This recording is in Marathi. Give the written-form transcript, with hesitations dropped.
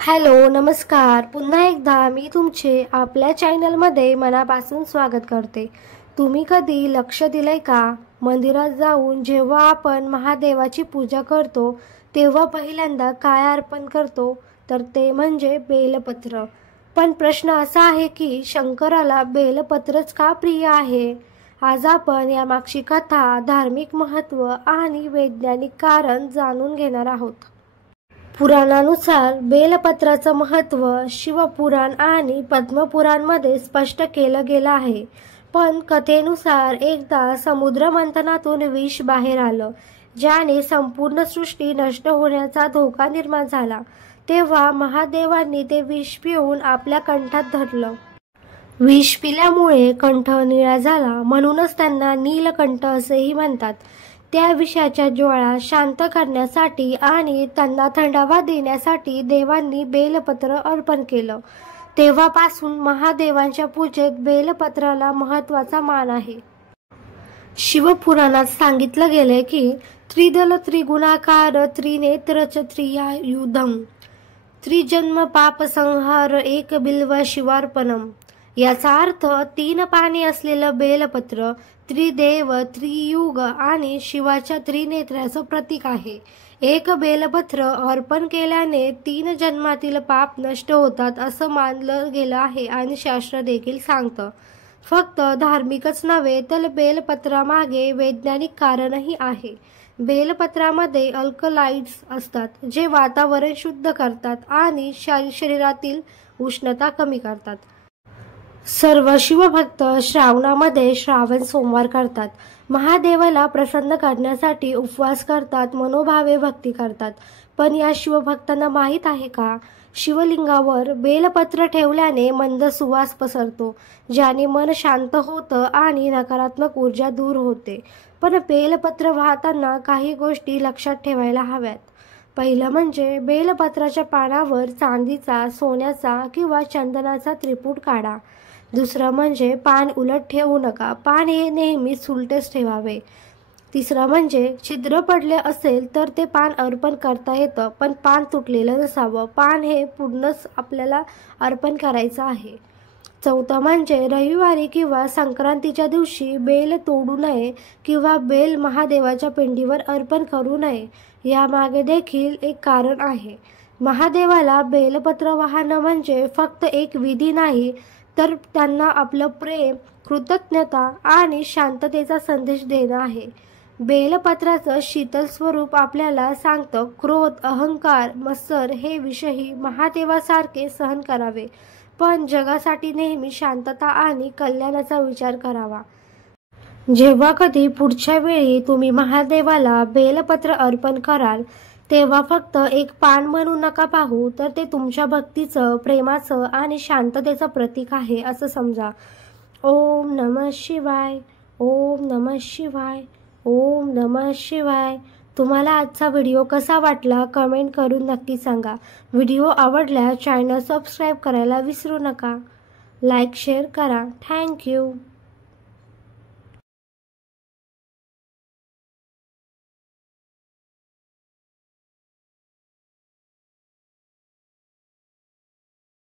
हॅलो नमस्कार। पुन्हा एकदा मी तुमचे आपल्या चॅनलमध्ये मनापासून स्वागत करते। तुम्ही कधी लक्ष दिलंय का, मंदिरात जाऊन जेव्हा आपण महादेवाची पूजा करतो तेव्हा पहिल्यांदा काय अर्पण करतो, तर ते म्हणजे बेलपत्र। पण प्रश्न असा आहे की शंकराला बेलपत्रच का प्रिय आहे? आज आपण यामागची कथा, धार्मिक महत्त्व आणि वैज्ञानिक कारण जाणून घेणार आहोत। पुराणानुसार बेलपत्राचं महत्त्व शिवपुराण आणि पद्मपुराणमध्ये स्पष्ट केलं गेलं आहे। पण कथेनुसार एकदा समुद्र मंथनातून विष बाहेर आलं, ज्याने संपूर्ण सृष्टी नष्ट होण्याचा धोका निर्माण झाला। तेव्हा महादेवांनी ते विष पिऊन आपल्या कंठात धरलं। विष पिल्यामुळे कंठ निळा झाला, म्हणूनच त्यांना नीलकंठ असेही म्हणतात। त्या विषाच्या ज्वाळा शांत करण्यासाठी आणि त्यांना थंडावा देण्यासाठी देवांनी बेलपत्र अर्पण केलं। तेव्हापासून महादेवांच्या पूजेत बेलपत्राला महत्त्वाचा मान आहे। शिवपुराणात सांगितलं गेलंय की त्रिदल त्रिगुणाकार त्रिनेत्रच त्रियायुधम त्रिजन्म पाप संहार एक बिल्व शिवार्पणम। याचा अर्थ 3 पाने असलेलं बेलपत्र त्रिदेव, त्रियुग आणि शिवाच्या त्रिनेत्राचं प्रतीक आहे। एक बेलपत्र अर्पण केल्याने 3 जन्मातील पाप नष्ट होतात असं मानलं गेलं आहे आणि शास्त्र देखील सांगतं। फक्त धार्मिकच नव्हे तर बेलपत्रामागे वैज्ञानिक कारणही आहे। बेलपत्रामध्ये अल्कलॉइड्स असतात जे वातावरण शुद्ध करतात आणि शरीरातील उष्णता कमी करतात। सर्व शिवभक्त श्रावणामध्ये श्रावण सोमवार करतात, महादेवाला प्रसन्न करण्यासाठी उपवास करतात, मनोभावे भक्ती करतात। पण या शिवभक्तांना माहीत आहे का, शिवलिंगावर बेलपत्र ठेवल्याने मंद सुवास पसरतो, ज्याने मन शांत होतं आणि नकारात्मक ऊर्जा दूर होते। पण बेलपत्र वाहताना काही गोष्टी लक्षात ठेवायला हव्यात। पहिलं म्हणजे बेलपत्राच्या पानावर चांदीचा, सोन्याचा किंवा चंदनाचा त्रिपुट काढा। दुसरं म्हणजे पान उलट ठेवू नका, पान हे नेहमी उलटेच ठेवावे। तिसरं म्हणजे छिद्र पडले असेल तर ते पान अर्पण करता येतं, पण पान तुटलेलं नसावं, पान हे पूर्णच आपल्याला अर्पण करायचं आहे। चौथं म्हणजे रविवारी किंवा संक्रांतीच्या दिवशी बेल तोडू नये किंवा बेल महादेवाच्या पिंडीवर अर्पण करू नये। यामागे देखील एक कारण आहे। महादेवाला बेलपत्र वाहणं म्हणजे फक्त एक विधी नाही, तर त्यांना आपलं प्रेम, कृतज्ञता आणि शांततेचा संदेश देणं आहे। बेलपत्राचं शीतल स्वरूप आपल्याला सांगतं क्रोध, अहंकार, मत्सर हे विषही महादेवासारखे सहन करावे, पण जगासाठी नेहमी शांतता आणि कल्याणाचा विचार करावा। जेव्हा कधी पुढच्या वेळी तुम्ही महादेवाला बेलपत्र अर्पण कराल तेव्हा फक्त एक पान म्हणून नका पाहू, तर ते तुमच्या भक्तीचं, प्रेमाचं आणि शांततेचं प्रतीक आहे असं समजा। ओम नमः शिवाय, ओम नमः शिवाय, ओम नमः शिवाय। तुम्हाला आजचा व्हिडिओ कसा वाटला कमेंट करून नक्की सांगा। व्हिडिओ आवडल्यास चॅनल सबस्क्राईब करायला विसरू नका। लाईक शेअर करा। थँक्यू।